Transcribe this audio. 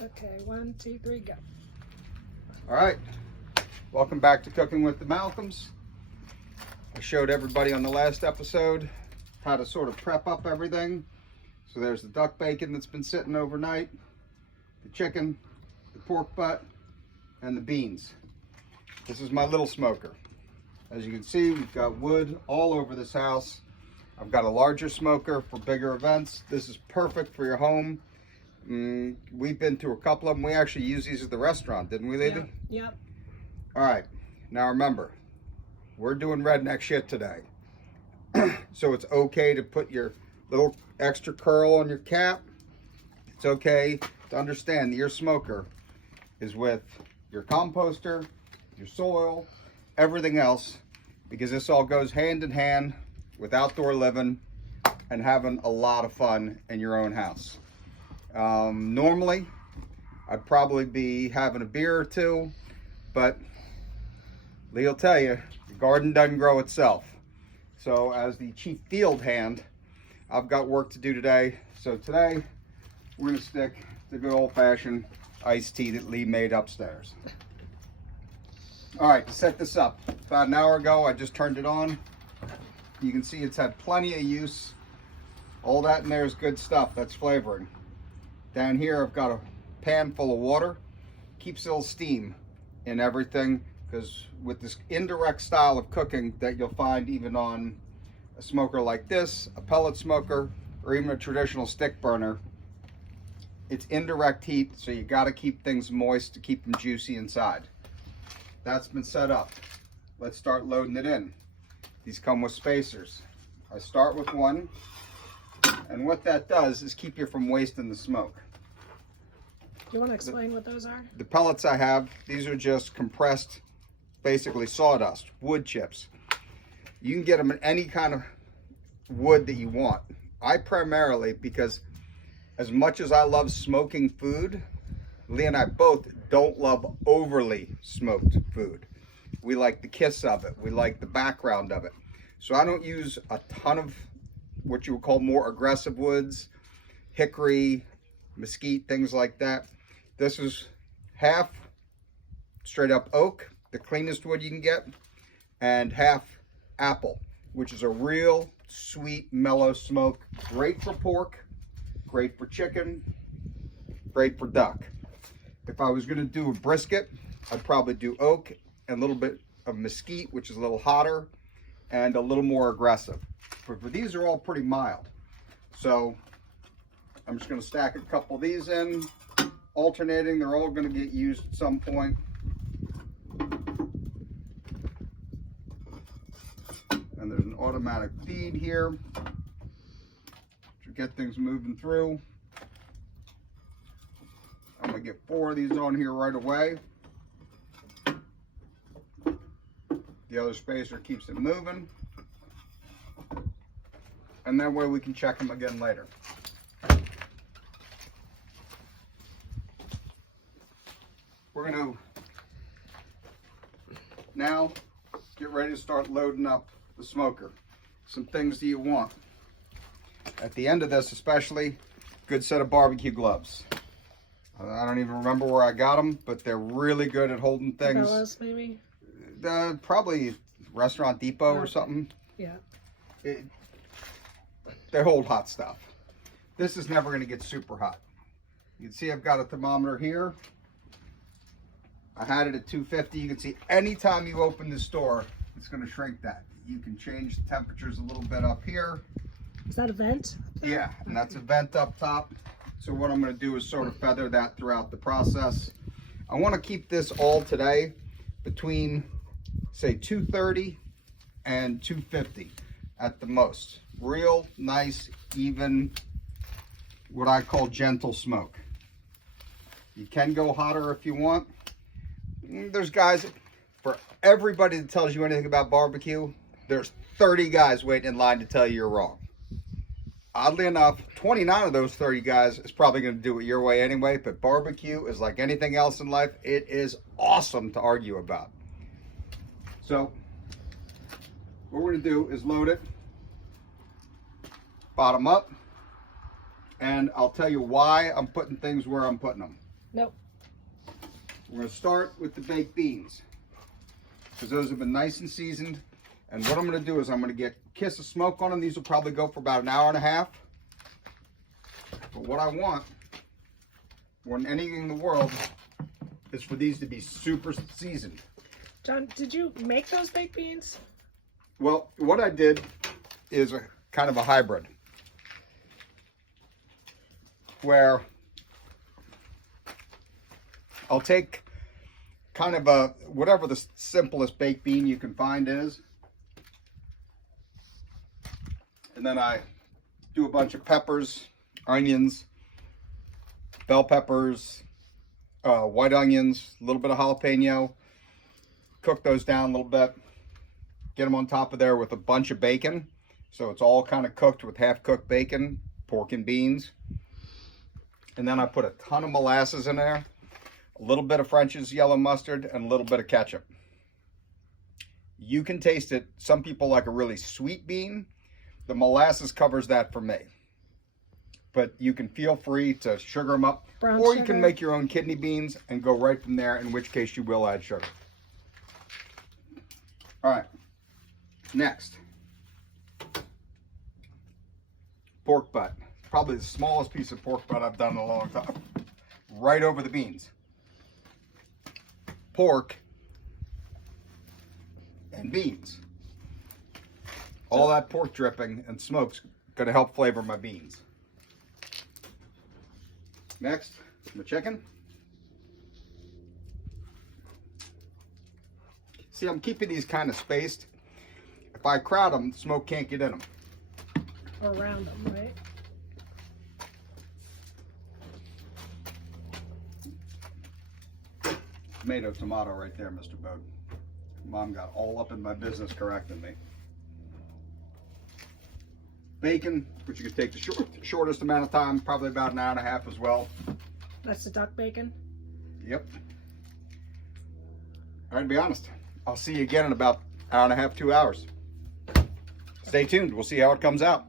Okay, 1, 2, 3, go. All right, welcome back to Cooking with the Malcolms. I showed everybody on the last episode how to sort of prep up everything. So there's the duck bacon that's been sitting overnight, the chicken, the pork butt, and the beans. This is my little smoker. As you can see, we've got wood all over this house. I've got a larger smoker for bigger events. This is perfect for your home. We've been to a couple of them. We actually use these at the restaurant, didn't we, lady? Yep. All right, now remember, we're doing redneck shit today. So it's okay to put your little extra curl on your cap. It's okay to understand that your smoker is with your composter, your soil, everything else, because this all goes hand in hand with outdoor living and having a lot of fun in your own house. Normally, I'd probably be having a beer or two, but Lee will tell you, the garden doesn't grow itself. So as the chief field hand, I've got work to do today. So today, we're gonna stick to good old-fashioned iced tea that Lee made upstairs. All right, to set this up, about an hour ago, I just turned it on. You can see it's had plenty of use. All that in there is good stuff, that's flavoring. Down here, I've got a pan full of water. Keeps a little steam in everything, because with this indirect style of cooking that you'll find even on a smoker like this, a pellet smoker, or even a traditional stick burner, it's indirect heat, so you got to keep things moist to keep them juicy inside. That's been set up. Let's start loading it in. These come with spacers. I start with one, and what that does is keep you from wasting the smoke. Do you want to explain what those are? The pellets I have, these are just compressed, basically sawdust, wood chips. You can get them in any kind of wood that you want. I primarily, because as much as I love smoking food, Lee and I both don't love overly smoked food. We like the kiss of it. We like the background of it. So I don't use a ton of what you would call more aggressive woods, hickory, mesquite, things like that. This is half straight up oak, the cleanest wood you can get, and half apple, which is a real sweet, mellow smoke. Great for pork, great for chicken, great for duck. If I was gonna do a brisket, I'd probably do oak and a little bit of mesquite, which is a little hotter and a little more aggressive. But these are all pretty mild. So I'm just gonna stack a couple of these in, alternating. They're all gonna get used at some point. And there's an automatic feed here to get things moving through. I'm gonna get 4 of these on here right away. The other spacer keeps it moving. And that way we can check them again later. We're gonna now get ready to start loading up the smoker. Some things that you want. At the end of this especially, good set of barbecue gloves. I don't even remember where I got them, but they're really good at holding things. Bellas, maybe? Probably Restaurant Depot or something. Yeah. They hold hot stuff. This is never going to get super hot. You can see I've got a thermometer here. I had it at 250. You can see anytime you open this door, it's going to shrink that. You can change the temperatures a little bit up here. Is that a vent? Yeah, and that's a vent up top. So what I'm going to do is sort of feather that throughout the process. I want to keep this all today between, say, 230 and 250 at the most. Real nice, even, what I call gentle smoke. You can go hotter if you want. There's guys, for everybody that tells you anything about barbecue, there's 30 guys waiting in line to tell you you're wrong. Oddly enough, 29 of those 30 guys is probably going to do it your way anyway, but barbecue is like anything else in life. It is awesome to argue about. So what we're going to do is load it bottom up, and I'll tell you why I'm putting things where I'm putting them. Nope. We're going to start with the baked beans, because those have been nice and seasoned. And what I'm going to do is I'm going to get Kiss of Smoke on them. These will probably go for about an hour and a half. But what I want more than anything in the world is for these to be super seasoned. John, did you make those baked beans? Well, what I did is a kind of a hybrid, where I'll take kind of a, whatever the simplest baked bean you can find is, and then I do a bunch of peppers, onions, bell peppers, white onions, a little bit of jalapeno, cook those down a little bit, get them on top of there with a bunch of bacon. So it's all kind of cooked with half-cooked bacon, pork and beans. And then I put a ton of molasses in there, a little bit of French's yellow mustard, and a little bit of ketchup. You can taste it. Some people like a really sweet bean. The molasses covers that for me. But you can feel free to sugar them up. Brown or you sugar. can make your own kidney beans and go right from there, in which case you will add sugar. All right, next. Pork butt. Probably the smallest piece of pork butt I've done in a long time. Right over the beans. Pork and beans. All that pork dripping and smoke's gonna help flavor my beans. Next, the chicken. See, I'm keeping these kind of spaced. If I crowd them, smoke can't get in them. Or around them, right? Tomato right there, Mr. Bode. Mom got all up in my business correcting me. Bacon, which you could take the shortest amount of time, probably about an hour and a half as well. That's the duck bacon? Yep. All right, to be honest, I'll see you again in about an hour and a half, 2 hours. Stay tuned. We'll see how it comes out.